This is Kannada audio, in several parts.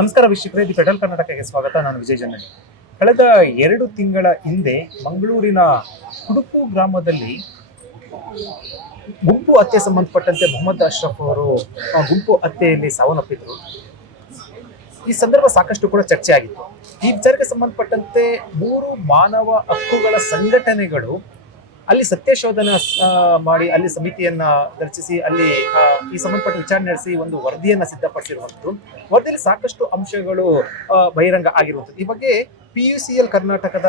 ನಮಸ್ಕಾರ ವೀಕ್ಷಕರೇ ದಿ ಫೆಡರಲ್ ಕರ್ನಾಟಕಕ್ಕೆ ಸ್ವಾಗತ. ನಾನು ವಿಜಯ್ ಜನ್ನಡಿ ಕಳೆದ ಎರಡು ತಿಂಗಳ ಹಿಂದೆ ಮಂಗಳೂರಿನ ಕುಡುಕು ಗ್ರಾಮದಲ್ಲಿ ಗುಂಪು ಹತ್ಯೆ ಸಂಬಂಧಪಟ್ಟಂತೆ ಮೊಹಮ್ಮದ್ ಅಶ್ರಫ್ ಅವರು ಗುಂಪು ಹತ್ಯೆಯಲ್ಲಿ ಸಾವನ್ನಪ್ಪಿದ್ರು. ಈ ಸಂದರ್ಭ ಸಾಕಷ್ಟು ಕೂಡ ಚರ್ಚೆ ಆಗಿತ್ತು ಈ ವಿಚಾರಕ್ಕೆ ಸಂಬಂಧಪಟ್ಟಂತೆ ಮೂರು ಮಾನವ ಹಕ್ಕುಗಳ ಸಂಘಟನೆಗಳು ಅಲ್ಲಿ ಸತ್ಯಶೋಧನ ಮಾಡಿ ಅಲ್ಲಿ ಸಮಿತಿಯನ್ನ ರಚಿಸಿ ಅಲ್ಲಿ ಈ ಸಂಬಂಧಪಟ್ಟ ವಿಚಾರಣೆ ನಡೆಸಿ ಒಂದು ವರದಿಯನ್ನ ಸಿದ್ಧಪಡಿಸಿರುವಂಥದ್ದು. ವರದಿಯಲ್ಲಿ ಸಾಕಷ್ಟು ಅಂಶಗಳು ಬಹಿರಂಗ ಆಗಿರುವಂಥದ್ದು. ಈ ಬಗ್ಗೆ ಪಿ ಯು ಸಿ ಎಲ್ ಕರ್ನಾಟಕದ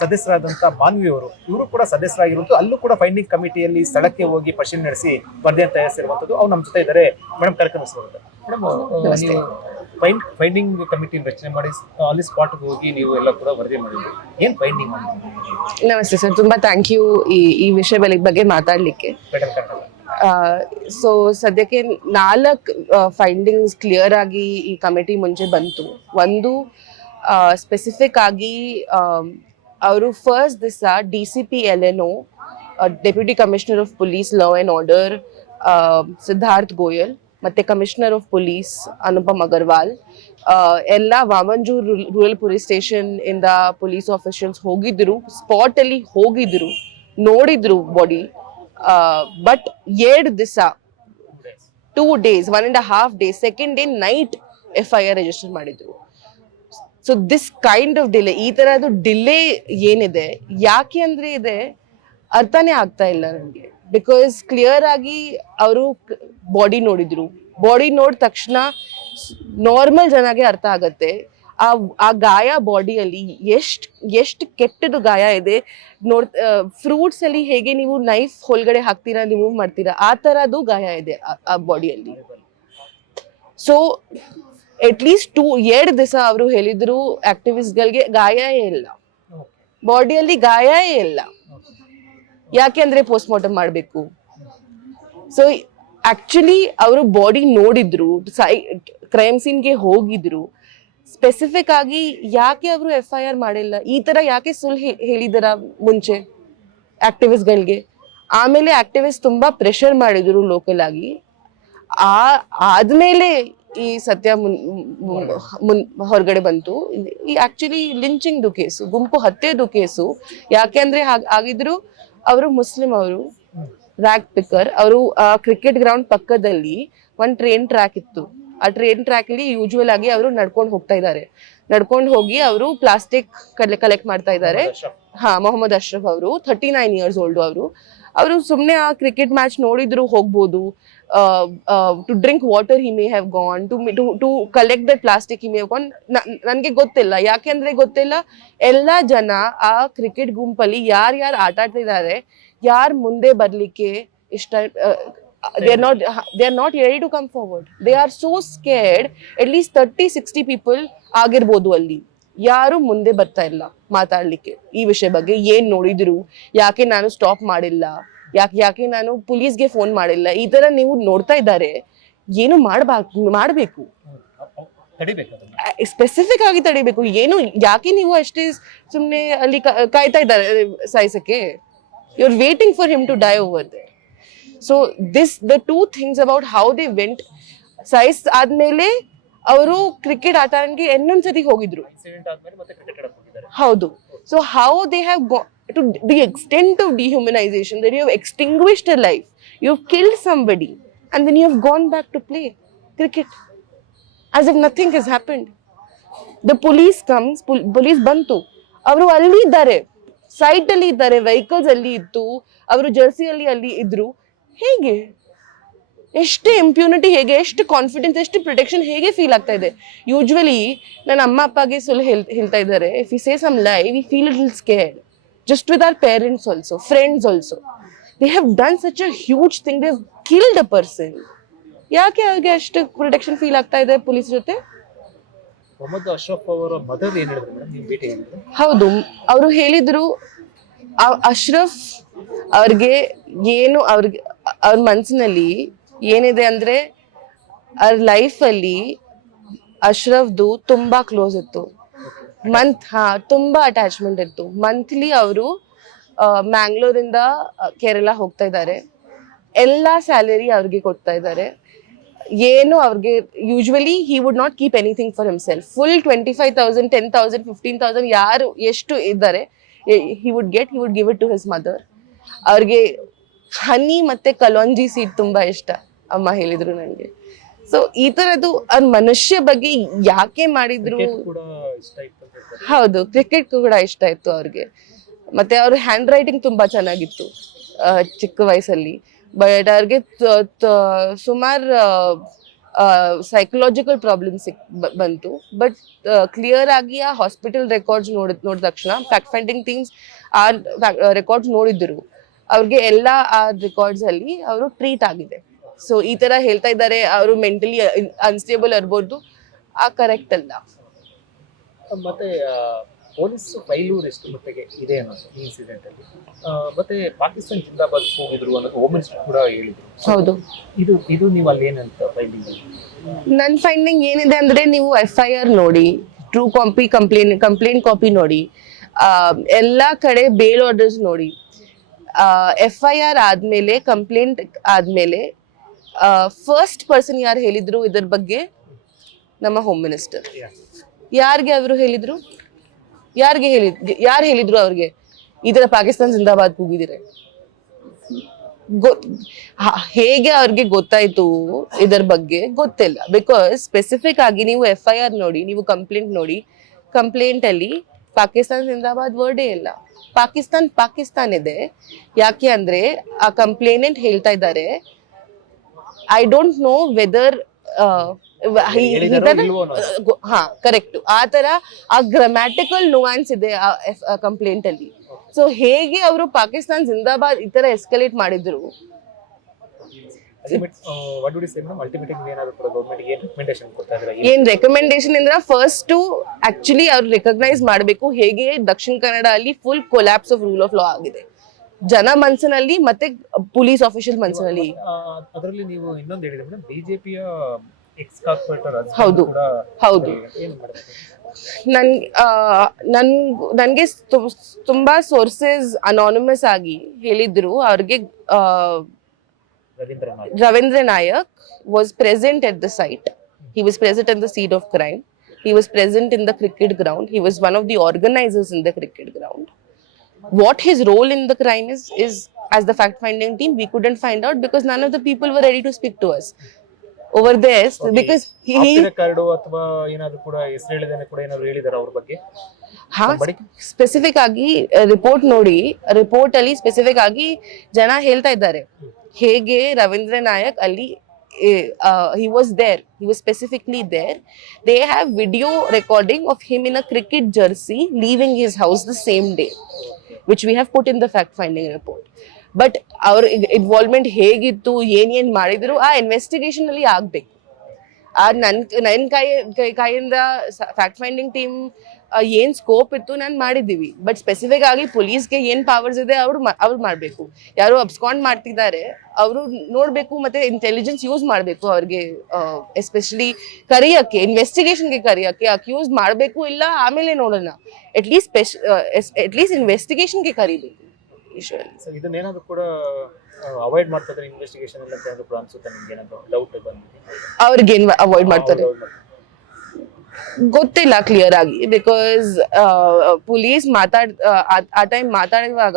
ಸದಸ್ಯರಾದಂತಹ ಮಾನ್ವಿ ಅವರು ಇವರು ಕೂಡ ಸದಸ್ಯರಾಗಿರುವಂಥದ್ದು. ಅಲ್ಲೂ ಕೂಡ ಫೈಂಡಿಂಗ್ ಕಮಿಟಿಯಲ್ಲಿ ಸ್ಥಳಕ್ಕೆ ಹೋಗಿ ಪರಿಶೀಲನೆ ನಡೆಸಿ ವರದಿಯನ್ನು ತಯಾರಿಸಿರುವಂಥದ್ದು. ಅವ್ರು ನಮ್ಮ ಜೊತೆ ಇದ್ದಾರೆ. ಮೇಡಮ್ ಕಾರ್ಯಕ್ರಮ ಮೇಡಮ್ ಫೈಂಡ್ ಫೈಂಡಿಂಗ್ ಕಮಿಟಿ ರಚನೆ ಮಾಡಿ ಅಲ್ಲಿ ಸ್ಪಾಟ್ಗೆ ಹೋಗಿ ನೀವು ಎಲ್ಲ ಕೂಡ ವರದಿ ಮಾಡಿದ್ರಿ. ಏನ್ ಫೈಂಡಿಂಗ್ ನಮಸ್ತೆ ಸರ್ ತುಂಬಾ ಥ್ಯಾಂಕ್ ಯು ಈ ಈ ವಿಷಯ ಬಗ್ಗೆ ಮಾತಾಡ್ಲಿಕ್ಕೆ. ಸೊ ಸದ್ಯಕ್ಕೆ ನಾಲ್ಕು ಫೈಂಡಿಂಗ್ಸ್ ಕ್ಲಿಯರ್ ಆಗಿ ಈ ಕಮಿಟಿ ಮುಂಚೆ ಬಂತು. ಒಂದು ಸ್ಪೆಸಿಫಿಕ್ ಆಗಿ ಅವರು ಫಸ್ಟ್ ದಿವಸ D C P L N O deputy commissioner of police law and order Siddharth Goyal ಮತ್ತೆ commissioner of police Anupam Agarwal ಎಲ್ಲ ವಾಮಂಜೂರ್ ರೂರಲ್ ಪೊಲೀಸ್ ಸ್ಟೇಷನ್ ಇಂದ ಪೊಲೀಸ್ ಆಫೀಷಿಯಲ್ಸ್ ಹೋಗಿದ್ರು ಸ್ಪಾಟ್ ಅಲ್ಲಿ ಹೋಗಿದ್ರು, ನೋಡಿದ್ರು ಬಾಡಿ ಬಟ್ ಎರಡು ದಿವಸ two days one and half day second day night F I R register ಮಾಡಿದ್ರು. So this kind of delay ಈ ಥರದ್ದು ಡಿಲೇ ಏನಿದೆ? ಯಾಕೆ ಅಂದ್ರೆ ಇದೆ? ಅರ್ಥನೇ ಆಗ್ತಾ ಇಲ್ಲ ನನಗೆ ಬಿಕಾಸ್ ಕ್ಲಿಯರ್ ಆಗಿ ಅವರು ಬಾಡಿ ನೋಡಿದ್ರು. ಬಾಡಿ ನೋಡಿದ ತಕ್ಷಣ ನಾರ್ಮಲ್ ಜನಗೆ ಅರ್ಥ ಆಗತ್ತೆ. ಆ ಆ ಗಾಯ ಬಾಡಿಯಲ್ಲಿ ಎಷ್ಟು ಎಷ್ಟು ಕೆಟ್ಟದು ಗಾಯ ಇದೆ. ನೋಡ್ ಫ್ರೂಟ್ಸ್ ಅಲ್ಲಿ ಹೇಗೆ ನೀವು ನೈಫ್ ಹೊಲ್ಗಡೆ ಹಾಕ್ತೀರಾ ರಿಮೂವ್ ಮಾಡ್ತೀರಾ ಆ ತರದ್ದು ಗಾಯ ಇದೆ ಆ- ಬಾಡಿಯಲ್ಲಿ ಸೊ ಅಟ್ಲೀಸ್ಟ್ ಟೂ ಎರಡು ದಿವಸ ಅವರು ಹೇಳಿದ್ರು ಆಕ್ಟಿವಿಸ್ಟ್ಗಳಿಗೆ ಗಾಯವೇ ಇಲ್ಲ. ಬಾಡಿಯಲ್ಲಿ ಗಾಯವೇ ಇಲ್ಲ. ಯಾಕೆಂದ್ರೆ ಪೋಸ್ಟ್ ಮಾರ್ಟಮ್ ಮಾಡಬೇಕು? ಸೊ ಆಕ್ಚುಲಿ ಅವರು ಬಾಡಿ ನೋಡಿದ್ರು, ಸೈ ಕ್ರೈಮ್ ಸೀನ್ಗೆ ಹೋಗಿದ್ರು. ಸ್ಪೆಸಿಫಿಕ್ ಆಗಿ ಯಾಕೆ ಅವರು ಎಫ್ ಐ ಆರ್ ಮಾಡಿಲ್ಲ? ಈ ತರ ಯಾಕೆ ಸುಲ್ ಹೇಳಿದಾರ ಮುಂಚೆ ಆಕ್ಟಿವಿಸ್ಟ್ಗಳಿಗೆ ಆಮೇಲೆ ಆಕ್ಟಿವಿಸ್ಟ್ ತುಂಬಾ ಪ್ರೆಷರ್ ಮಾಡಿದ್ರು ಲೋಕಲ್ ಆಗಿ. ಆ, ಆದ್ಮೇಲೆ ಈ ಸತ್ಯ ಮುನ್ ಹೊರಗಡೆ ಬಂತು. ಈ ಆಕ್ಚುಲಿ ಲಿಂಚಿಂಗ್ದು ಕೇಸು ಗುಂಪು ಹತ್ಯೆದು ಕೇಸು ಯಾಕೆ ಅಂದ್ರೆ ಆಗಿದ್ರು ಅವರು ಮುಸ್ಲಿಂ ಅವರು ರ್ಯಾಕ್ ಪಿಕ್ಕರ್ ಅವರು ಕ್ರಿಕೆಟ್ ಗ್ರೌಂಡ್ ಪಕ್ಕದಲ್ಲಿ ಒಂದ್ ಟ್ರೈನ್ ಟ್ರ್ಯಾಕ್ ಇತ್ತು. ಆ ಟ್ರೈನ್ ಟ್ರ್ಯಾಕ್ ಅಲ್ಲಿ ಯೂಶುವಲ್ ಆಗಿ ಅವರು ನಡ್ಕೊಂಡು ಹೋಗ್ತಾ ಇದ್ದಾರೆ. ನಡ್ಕೊಂಡು ಹೋಗಿ ಅವರು ಪ್ಲಾಸ್ಟಿಕ್ ಕಲೆಕ್ಟ್ ಮಾಡ್ತಾ ಇದ್ದಾರೆ. ಹಾ ಮೊಹಮ್ಮದ್ ಅಶ್ರಫ್ ಅವರು ಥರ್ಟಿ ನೈನ್ ಇಯರ್ಸ್ ಓಲ್ಡ್ ಅವರು. ಅವರು ಸುಮ್ಮನೆ ಆ ಕ್ರಿಕೆಟ್ ಮ್ಯಾಚ್ ನೋಡಿದ್ರು ಹೋಗ್ಬೋದು. To drink water he may have gone to to collect that plastic he may gone ನನಗೆ ಗೊತ್ತಿಲ್ಲ. ಯಾಕೆಂದ್ರೆ ಗೊತ್ತಿಲ್ಲ? ಎಲ್ಲ ಜನ ಆ ಕ್ರಿಕೆಟ್ ಗುಂಪಲ್ಲಿ ಯಾರು ಯಾರು ಆಟ ಆಡ್ತಿದ್ದಾರೆ, ಯಾರು ಮುಂದೆ ಬರಲಿಕ್ಕೆ ಇಷ್ಟ they are not they are not ready to come forward they are so scared at least thirty sixty people ಆಗಿರ್ಬೋದು ಅಲ್ಲಿ. ಯಾರು ಮುಂದೆ ಬರ್ತಾ ಇಲ್ಲ ಮಾತಾಡ್ಲಿಕ್ಕೆ. ಈ ವಿಷಯ ಬಗ್ಗೆ ಏನ್ ನೋಡಿದ್ರು? ಯಾಕೆ ನಾನು ಸ್ಟಾಪ್ ಮಾಡಿಲ್ಲ? ಯಾಕೆ ಯಾಕೆ ನಾನು ಪೊಲೀಸ್ಗೆ ಫೋನ್ ಮಾಡಿಲ್ಲ? ಈ ತರ ನೀವು ನೋಡ್ತಾ ಇದ್ದಾರೆ. ಏನು ಮಾಡ್ಬಾರ್ದು ಮಾಡ್ಬೇಕು? ಸ್ಪೆಸಿಫಿಕ್ ಆಗಿ ತಡಿಬೇಕು. ಏನು ಯಾಕೆ ನೀವು ಅಷ್ಟೇ ಸುಮ್ನೆ ಅಲ್ಲಿ ಕಾಯ್ತಾ ಇದ್ದಾರೆ ಸಾಯಿಸಕ್ಕೆ? You are waiting for him to die over they so this the two things about how they went size ಆದ್ಮೇಲೆ ಅವರು ಕ್ರಿಕೆಟ್ ಆಟ ಇನ್ನೊಂದ್ಸತಿ ಹೋಗಿದ್ರು. ಹೌದು. So how they have to the extent of dehumanisation that you have extinguished a life you have killed somebody and then you have gone back to play cricket as if nothing is happened the police comes police ಬಂತು. ಅವರು ಅಲ್ಲಿ ಇದ್ದಾರೆ. ಸೈಟ್ ಅಲ್ಲಿ ಇದ್ದಾರೆ ವೆಹಿಕಲ್ಸ್ ಅಲ್ಲಿ ಇತ್ತು ಅವರು ಜರ್ಸಿಯಲ್ಲಿ ಅಲ್ಲಿ ಇದ್ರು. ಹೇಗೆ? ಎಷ್ಟು ಇಂಪ್ಯೂನಿಟಿ ಹೇಗೆ ಎಷ್ಟು ಕಾನ್ಫಿಡೆನ್ಸ್ ಎಷ್ಟು ಪ್ರೊಟೆಕ್ಷನ್ ಹೇಗೆ ಫೀಲ್ ಆಗ್ತಾ ಇದೆ? ಯೂಶ್ವಲಿ ನನ್ನ ಅಮ್ಮ ಅಪ್ಪಗೆ ಸುಲ್ ಹೇಳ್ ಹೇಳ್ತಾ ಇದ್ದಾರೆ if you say some live we feel it ill scared just with our parents also friends also they have done such a huge thing they killed a person ಯಾಕೆ ಅವ್ರಿಗೆ ಅಷ್ಟು ಪ್ರೊಟೆಕ್ಷನ್ ಫೀಲ್ ಆಗ್ತಾ ಇದೆ ಪೊಲೀಸ್ ಜೊತೆ? ಹೌದು ಅವರು ಹೇಳಿದ್ರು ಅಶ್ರಫ್ ಅವ್ರಿಗೆ ಏನು ಅವ್ರಿಗೆ ಅವ್ರ ಮನ್ಸಿನಲ್ಲಿ ಏನಿದೆ ಅಂದ್ರೆ ಅವ್ರ ಲೈಫಲ್ಲಿ ಅಶ್ರಫ್ದು ತುಂಬಾ ಕ್ಲೋಸ್ ಇತ್ತು. ಮಂತ್ ಹಾ, ತುಂಬಾ ಅಟ್ಯಾಚ್ಮೆಂಟ್ ಇತ್ತು. ಮಂತ್ಲಿ ಅವರು ಮ್ಯಾಂಗ್ಳೂರಿಂದ ಕೇರಳ ಹೋಗ್ತಾ ಇದ್ದಾರೆ. ಎಲ್ಲ ಸ್ಯಾಲರಿ ಅವ್ರಿಗೆ ಕೊಡ್ತಾ ಇದ್ದಾರೆ. ಏನು ಅವ್ರಿಗೆ usually he would not keep anything for himself full twenty five thousand ten thousand fifteen thousand ಯಾರು, ಎಷ್ಟು ಇದ್ದಾರೆ he would get he would give it to his mother ಅವ್ರಿಗೆ ಹನಿ ಮತ್ತೆ ಕಲೋಂಜಿ ಸೀಟ್ ತುಂಬಾ ಇಷ್ಟ. ಅಮ್ಮ ಹೇಳಿದ್ರು ನನಗೆ ಸೊ ಈ ತರದ್ದು ಅವ್ರ ಮನುಷ್ಯ ಬಗ್ಗೆ ಯಾಕೆ ಮಾಡಿದ್ರು? ಹೌದು ಕ್ರಿಕೆಟ್ ಕೂಡ ಇಷ್ಟ ಇತ್ತು ಅವ್ರಿಗೆ. ಮತ್ತೆ ಅವ್ರ ಹ್ಯಾಂಡ್ ರೈಟಿಂಗ್ ತುಂಬಾ ಚೆನ್ನಾಗಿತ್ತು ಚಿಕ್ಕ ವಯಸ್ಸಲ್ಲಿ. ಬಟ್ ಅವ್ರಿಗೆ ಸುಮಾರು ಸೈಕಲಾಜಿಕಲ್ ಸಿಕ್ ಬಂತು. ಬಟ್ ಕ್ಲಿಯರ್ ಆಗಿ ಆ ಹಾಸ್ಪಿಟಲ್ ರೆಕಾರ್ಡ್ಸ್ ನೋಡಿದ ನೋಡಿದ ತಕ್ಷಣ ಫ್ಯಾಕ್ಟ್ ಫೈಂಡಿಂಗ್ ಥಿಂಗ್ಸ್ ಆ ರೆಕಾರ್ಡ್ಸ್ ನೋಡಿದ್ರು. ಅವ್ರಿಗೆ ಎಲ್ಲ ಆ ರೆಕಾರ್ಡ್ಸಲ್ಲಿ ಅವರು ಟ್ರೀಟ್ ಆಗಿದೆ. ಸೊ ಈ ತರ ಹೇಳ್ತಾ ಇದ್ದಾರೆ ಅವರು ಮೆಂಟಲಿ ಅನ್ಸ್ಟೇಬಲ್ ಇರ್ಬೋದು ಆ ಕರೆಕ್ಟ್ ಅಲ್ಲ. ಮತ್ತೆ ಪೊಲೀಸ್ ಫೈಲೂರ್ ಎಷ್ಟು ಮಟ್ಟಿಗೆ ಇದೆ ಅನ್ನೋದು ಈ ಇನ್ಸಿಡೆಂಟ್ ಅಲ್ಲಿ. ಮತ್ತೆ ಪಾಕಿಸ್ತಾನ ಜಿಂದಾಬಾದ್ ಹೋಗಿದ್ರು ಅನ್ನೋದು ಹೋಮ್ ಮಿನಿಸ್ಟರ್ ಕೂಡ ಹೇಳಿದ್ರು. ಹೌದು. ಇದು ಇದು ನೀವು ಅಲ್ಲಿ ಏನಂತ ಫೈಲಿಂಗ್ ನನ್ನ ಫೈಂಡಿಂಗ್ ಏನಿದೆ ಅಂದ್ರೆ ನೀವು ಎಫ್ ಐ ಆರ್ ನೋಡಿ true copy complaint complaint copy ನೋಡಿ ಎಲ್ಲ ಎಲ್ಲಾ ಕಡೆ ಬೇಲ್ ಆರ್ಡರ್ಸ್ ನೋಡಿ. ಎಫ್ ಐ ಆರ್ ಆದ್ಮೇಲೆ ಕಂಪ್ಲೇಂಟ್ ಆದ್ಮೇಲೆ ಫಸ್ಟ್ ಪರ್ಸನ್ ಯಾರು ಹೇಳಿದ್ರು ಇದರ ಬಗ್ಗೆ ನಮ್ಮ ಹೋಮ್ ಮಿನಿಸ್ಟರ್ ಯಾರಿಗೆ ಅವರು ಹೇಳಿದ್ರು? ಯಾರಿಗೆ ಹೇಳಿ ಯಾರು ಹೇಳಿದ್ರು ಅವ್ರಿಗೆ? ಈ ಥರ ಪಾಕಿಸ್ತಾನ ಜಿಂದಾಬಾದ್ ಕೂಗಿದಿರೆ ಹೇಗೆ ಅವ್ರಿಗೆ ಗೊತ್ತಾಯ್ತು ಇದರ ಬಗ್ಗೆ ಗೊತ್ತಿಲ್ಲ. ಬಿಕಾಸ್ ಸ್ಪೆಸಿಫಿಕ್ ಆಗಿ ನೀವು ಎಫ್ ಐ ಆರ್ ನೋಡಿ ನೀವು ಕಂಪ್ಲೇಂಟ್ ನೋಡಿ ಕಂಪ್ಲೇಂಟ್ ಅಲ್ಲಿ ಪಾಕಿಸ್ತಾನ್ ಜಿಂದಾಬಾದ್ ವರ್ಡೇ ಇಲ್ಲ. ಪಾಕಿಸ್ತಾನ್ ಪಾಕಿಸ್ತಾನ್ ಇದೆ. ಯಾಕೆ ಅಂದ್ರೆ ಆ ಕಂಪ್ಲೇನೆಂಟ್ ಹೇಳ್ತಾ ಇದ್ದಾರೆ ಐ ಡೋಂಟ್ ನೋ ವೆದರ್. ಹಾ ಕರೆಕ್ಟ್ ಆ ತರ ಆ ಗ್ರಾಮ್ಯಾಟಿಕಲ್ ನುವಾನ್ಸ್ ಇದೆ ಆ ಕಂಪ್ಲೇಂಟ್ ಅಲ್ಲಿ. ಸೊ ಹೇಗೆ ಅವರು ಪಾಕಿಸ್ತಾನ್ ಜಿಂದಾಬಾದ್ ಈ ತರ ಎಸ್ಕಲೇಟ್ ಮಾಡಿದ್ರು? ಏನ್ ರೆಕಮೆಂಡೇಶನ್ ಇಂದ್ರ ಫಸ್ಟ್ ಆಕ್ಚುಲಿ ಅವ್ರು ರೆಕಗ್ನೈಸ್ ಮಾಡಬೇಕು ಹೇಗೆ ದಕ್ಷಿಣ ಕನ್ನಡ ಅಲ್ಲಿ full collapse of rule of law ಆಗಿದೆ. ಜನ ಮನಸ್ಸಿನಲ್ಲಿ ಮತ್ತೆ ಪೊಲೀಸ್ ಆಫೀಸರ್ ಮನಸ್ಸಿನಲ್ಲಿ ಅದರಲ್ಲಿ ನೀವು ಇನ್ನೊಂದು ಎಕ್ಸ್ ಹೌದು ಹೌದು. ನನಗೆ ತುಂಬಾ ಸೋರ್ಸಸ್ ಅನಾನಮಸ್ ಆಗಿ ಹೇಳಿದ್ರು. ಅವ್ರಿಗೆ Ravindra Nayak. Was present at the site he was present in the seat of crime he was present in the cricket ground he was one of the organisers in the cricket ground What his role in the crime is, is as the fact finding team, we couldn't find out because none of the people were ready to speak to us. Over there, because he, he card ಅಥವಾ ಏನಾದ್ರು ಕೂಡ ಹೆಸರು ಹೇಳಿದಾನೆ ಕೂಡ ಏನಾದ್ರು ಹೇಳಿದಾರೆ ಅವ್ರ ಬಗ್ಗೆ? ಹಾ ಸ್ಪೆಸಿಫಿಕ್ ಆಗಿ ರಿಪೋರ್ಟ್ ನೋಡಿ ರಿಪೋರ್ಟ್ ಅಲ್ಲಿ ಸ್ಪೆಸಿಫಿಕ್ ಆಗಿ ಜನ ಹೇಳ್ತಾ ಇದ್ದಾರೆ. ಹೇಗೆ ರವೀಂದ್ರ ನಾಯಕ್ ಅಲ್ಲಿ he was there he was specifically there they have video recording of him in a cricket jersey leaving his house the same day which we have put in the fact finding report but ಅವ್ರ ಇನ್ವಾಲ್ವ್ಮೆಂಟ್ ಹೇಗಿತ್ತು, ಏನ್ ಏನ್ ಮಾಡಿದ್ರು, ಆ ಇನ್ವೆಸ್ಟಿಗೇಷನ್ ಅಲ್ಲಿ ಆಗ್ಬೇಕು. ಆ ನನ್ ನನ್ ಕೈ- ಕೈಯಿಂದ ಫ್ಯಾಕ್ಟ್ ಫೈಂಡಿಂಗ್ ಟೀಮ್ ಏನ್ ಸ್ಕೋಪ್ ಇತ್ತು ನಾನು ಮಾಡಿದ್ದೀವಿ. ಬಟ್ ಸ್ಪೆಸಿಫಿಕ್ ಆಗಿ ಪೊಲೀಸ್ಗೆ ಏನ್ ಪವರ್ಸ್ ಇದೆ ಅವ್ರು ಅವ್ರು ಮಾಡ್ಬೇಕು. ಯಾರು ಅಬ್ಸ್ಕಾಂಡ್ ಮಾಡ್ತಿದ್ದಾರೆ ಅವರು ನೋಡ್ಬೇಕು ಮತ್ತೆ ಇಂಟೆಲಿಜೆನ್ಸ್ ಯೂಸ್ ಮಾಡ್ಬೇಕು ಅವ್ರಿಗೆ ಎಸ್ಪೆಷಲಿ ಕರಿಯಕ್ಕೆ ಇನ್ವೆಸ್ಟಿಗೇಷನ್ಗೆ ಕರಿಯಕ್ಕೆ ಅಕ್ಯೂಸ್ ಮಾಡಬೇಕು ಇಲ್ಲ ಆಮೇಲೆ ನೋಡೋಣ. ಅಟ್ಲೀಸ್ಟ್ ಸ್ಪೆಷ ಅಟ್ಲೀಸ್ಟ್ ಇನ್ವೆಸ್ಟಿಗೇಷನ್ಗೆ ಕರಿಬೇಕು. ಇದನ್ನೇನಾದ್ರು ಕೂಡ ಅವಾಯ್ಡ್ ಇನ್ವೆಸ್ಟಿಗೇಷನ್ ಎಲ್ಲ ಕೂಡ ಅನ್ಸುತ್ತೆ ನಿಮ್ಗೆ ಏನಾದ್ರು ಡೌಟ್ ಬಂದಿದೆ? ಅವ್ರಿಗೆ ಅವಾಯ್ಡ್ ಮಾಡ್ತಾರೆ. ಗೊತ್ತಿಲ್ಲ ಕ್ಲಿಯರ್ ಆಗಿ ಬಿಕಾಸ್ ಪೊಲೀಸ್ ಮಾತಾಡ್, ಆ- ಟೈಮ್ ಮಾತಾಡುವಾಗ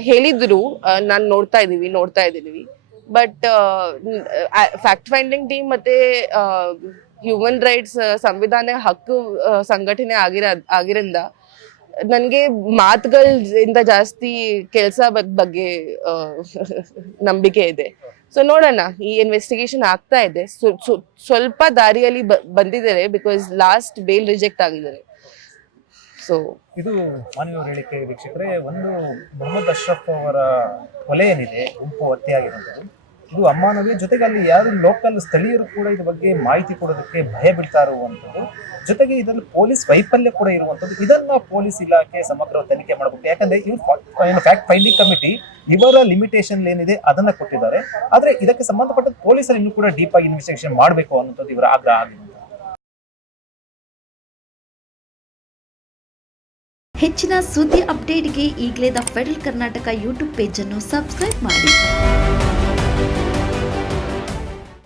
ಹೇಳಿದ್ರು ನಾನು ನೋಡ್ತಾ ಇದೀವಿ ನೋಡ್ತಾ ಇದ್ದೀವಿ. ಬಟ್ ಫ್ಯಾಕ್ಟ್ ಫೈಂಡಿಂಗ್ ಟೀಮ್ ಮತ್ತೆ ಹ್ಯೂಮನ್ ರೈಟ್ಸ್ ಸಂವಿಧಾನ ಹಕ್ಕು ಸಂಘಟನೆ ಆಗಿರ, ಆಗಿರಿಂದ ನನಗೆ ಮಾತುಗಳಿಂದ ಜಾಸ್ತಿ ಕೆಲಸ ಬಗ್ಗೆ ನಂಬಿಕೆ ಇದೆ. ಸೊ ನೋಡೋಣ, ಈ ಇನ್ವೆಸ್ಟಿಗೇಷನ್ ಆಗ್ತಾ ಇದೆ. ಸ್ವ- ಸ್ವ- ಸ್ವಲ್ಪ ದಾರಿಯಲ್ಲಿ ಬಂದಿದ್ದಾರೆ ಬಿಕಾಸ್ ಲಾಸ್ಟ್ ಬೇಲ್ ರಿಜೆಕ್ಟ್ ಆಗಿದ್ದಾರೆ. ಸೊ ಇದು ಮಾನವ ಹೇಳಿಕೆ ವೀಕ್ಷಕರೇ, ಒಂದು ಮೊಹಮ್ಮದ್ ಅಶ್ರಫ್ ಅವರ ಕೊಲೆ ಏನಿದೆ, ಗುಂಪು ಹತ್ಯೆ ಆಗಿರುವಂಥದ್ದು ಇದು ಅಮ್ಮಾನವೇ ಜೊತೆಗೆ ಅಲ್ಲಿ ಯಾರು ಲೋಕಲ್ ಸ್ಥಳೀಯರು ಕೂಡ ಇದ್ರ ಬಗ್ಗೆ ಮಾಹಿತಿ ಕೊಡೋದಕ್ಕೆ ಭಯ ಬೀಳ್ತಾ ಇರುವಂಥದ್ದು. ಜೊತೆಗೆ ಇದರಲ್ಲಿ ಪೊಲೀಸ್ ವೈಫಲ್ಯ ಕೂಡ ಇರುವಂಥದ್ದು. ಇದನ್ನ ಪೊಲೀಸ್ ಇಲಾಖೆ ಸಮಗ್ರ ತನಿಖೆ ಮಾಡಬೇಕು. ಯಾಕಂದ್ರೆ ಇವ್ರು ಫ್ಯಾಕ್ಟ್ ಫೈಂಡಿಂಗ್ ಕಮಿಟಿ ಇವರ ಲಿಮಿಟೇಷನ್ ಏನಿದೆ ಅದನ್ನ ಕೊಟ್ಟಿದ್ದಾರೆ. ಆದ್ರೆ ಇದಕ್ಕೆ ಸಂಬಂಧಪಟ್ಟ ಪೊಲೀಸರು ಇನ್ನೂ ಕೂಡ ಡೀಪ್ ಆಗಿ ಇನ್ವೆಸ್ಟಿಗೇಷನ್ ಮಾಡಬೇಕು ಅನ್ನೋದು ಇವರ ಆಗ್ರಹ ಆಗಿದೆ ಹೆಚ್ಚಿನ ಸುದ್ದಿ ಅಪ್ಡೇಟ್ಗೆ ಈಗಲೇ ದ ಫೆಡರಲ್ ಕರ್ನಾಟಕ ಯೂಟ್ಯೂಬ್ ಪೇಜನ್ನು ಸಬ್ಸ್ಕ್ರೈಬ್ ಮಾಡಿ.